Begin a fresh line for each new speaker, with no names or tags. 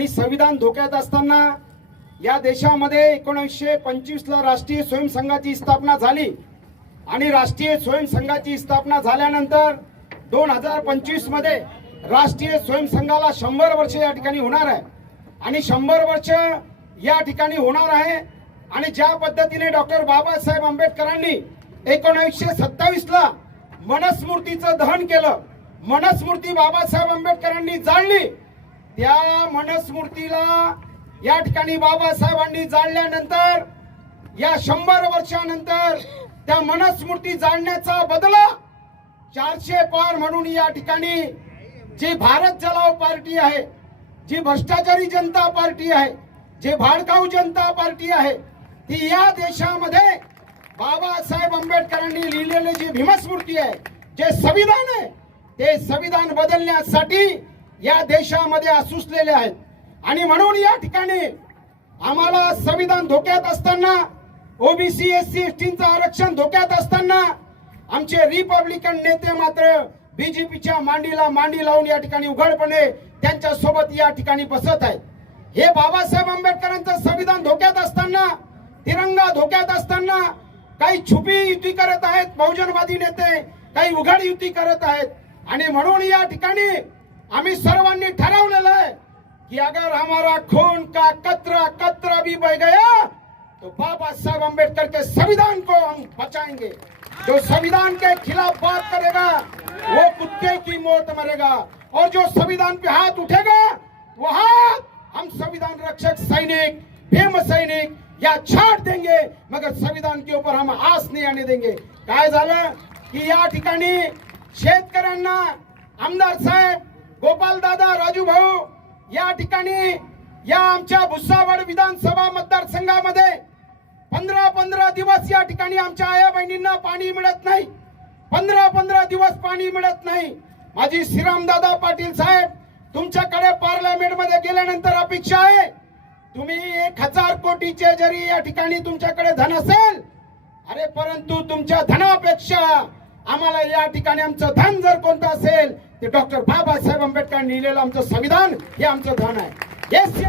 आणि संविधान धोक्यात असताना या देशामध्ये एकोणीसशे पंचवीसला राष्ट्रीय स्वयंसंघाची स्थापना झाली. आणि राष्ट्रीय स्वयंसंघाची स्थापना झाल्यानंतर दोन हजार पंचवीसमध्ये राष्ट्रीय स्वयंसंघाला शंभर वर्ष या ठिकाणी होणार आहे. आणि शंभर वर्ष या ठिकाणी होणार आहे. आणि ज्या पद्धतीने डॉक्टर बाबासाहेब आंबेडकरांनी एकोणीसशे सत्तावीसला मनस्मृतीचं दहन केलं मनस्मृती बाबासाहेब आंबेडकरांनी जाळली त्या मनस्मृतीला या ठिकाणी बाबासाहेबांनी जाळल्यानंतर या शंभर वर्षानंतर त्या मनस्मृती जाळण्याचा बदला चारशे पार म्हणून या ठिकाणी जी भारत जलाव पार्टी आहे जी भ्रष्टाचारी जनता पार्टी आहे जे भाडकाऊ जनता पार्टी आहे ती या देशामध्ये बाबासाहेब आंबेडकरांनी लिहिलेली जी भीमस्मृती आहे जे संविधान आहे ते संविधान बदलण्यासाठी या देशामध्ये असूसलेले आहेत. आणि म्हणून या ठिकाणी आम्हाला संविधान धोक्यात असताना ओबीसी एस सी एस आरक्षण धोक्यात असताना आमचे रिपब्लिकन नेते मात्र बीजेपीच्या मांडीला मांडी लावून या ठिकाणी उघडपणे त्यांच्यासोबत या ठिकाणी बसत आहेत. हे बाबासाहेब आंबेडकरांचं संविधान धोक्यात असताना तिरंगा धोक्यात असताना काही छुपी युती करत आहेत बहुजनवादी नेते काही उघड युती करत आहेत. आणि म्हणून या ठिकाणी आम्ही सर्वांनी ठरवलेलं कि अगर हमारा खून का कतरा कतरा भी बह गया तो बाबा साहब अंबेडकर के संविधान को हम बचाएँगे। जो संविधान के खिलाफ बात करेगा, वो कुत्ते की मौत मरेगा। और जो संविधान पे हाथ उठेगा वो हम संविधान रक्षक सैनिक, भीम सैनिक, या छाट देंगे, मगर संविधान के ऊपर हम आस नहीं आने देंगे। काय की या ठिकाणी शेतकऱ्यांना आमदार साहेब गोपाल दादा राजू भाऊ या ठिकाणी या आमच्या भुसावळ विधानसभा मतदारसंघामध्ये पंधरा पंधरा दिवस या ठिकाणी आमच्या आया बहिणींना पाणी मिळत नाही. पंधरा पंधरा दिवस पाणी मिळत नाही. माझी श्रीरामदादा पाटील साहेब तुमच्याकडे पार्लमेंटमध्ये गेल्यानंतर अपेक्षा आहे? तुम्ही एक हजार कोटीचे जरी या ठिकाणी तुमच्याकडे धन असेल अरे परंतु तुमच्या धनापेक्षा आम्हाला या ठिकाणी आमचं धन जर कोणतं असेल ते डॉक्टर बाबासाहेब आंबेडकर लिहिलेलं आमचं संविधान हे आमचं धन आहे. हे